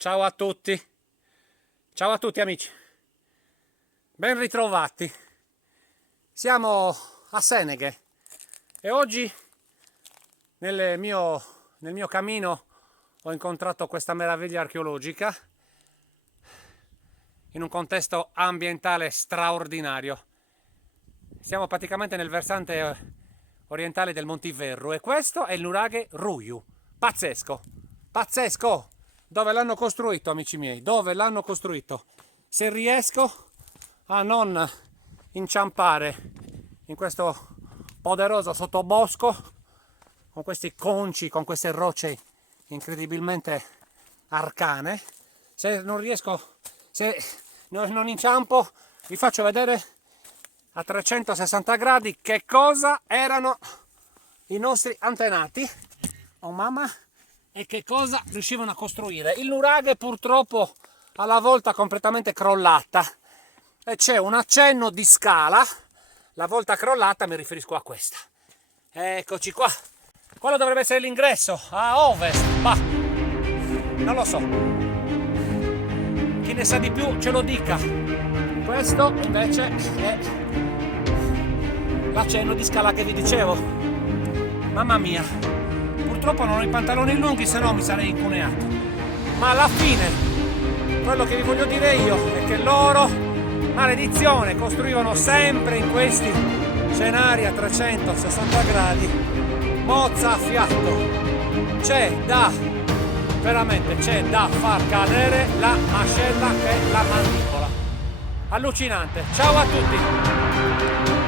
Ciao a tutti, ciao a tutti amici, ben ritrovati. Siamo a Seneghe e oggi nel mio cammino ho incontrato questa meraviglia archeologica in un contesto ambientale straordinario. Siamo praticamente nel versante orientale del Montiverru e questo è il nuraghe Ruju. Pazzesco, pazzesco! Dove l'hanno costruito, amici miei? Dove l'hanno costruito? Se riesco a non inciampare in questo poderoso sottobosco, con questi conci, con queste rocce incredibilmente arcane, se non riesco, se non inciampo, vi faccio vedere a 360 gradi che cosa erano i nostri antenati, oh mamma, e che cosa riuscivano a costruire. Il nuraghe purtroppo ha la volta completamente crollata e c'è un accenno di scala. La volta crollata mi riferisco a questa. Eccoci qua. Quello dovrebbe essere l'ingresso a ovest, ma non lo so. Chi ne sa di più ce lo dica. Questo invece è l'accenno di scala che vi dicevo. Mamma mia, purtroppo non ho i pantaloni lunghi, se no mi sarei incuneato. Ma alla fine, quello che vi voglio dire io è che loro, maledizione, costruivano sempre in questi scenari a 360 gradi, mozza a fiato. C'è da far cadere la mascella che è la mandibola. Allucinante. Ciao a tutti!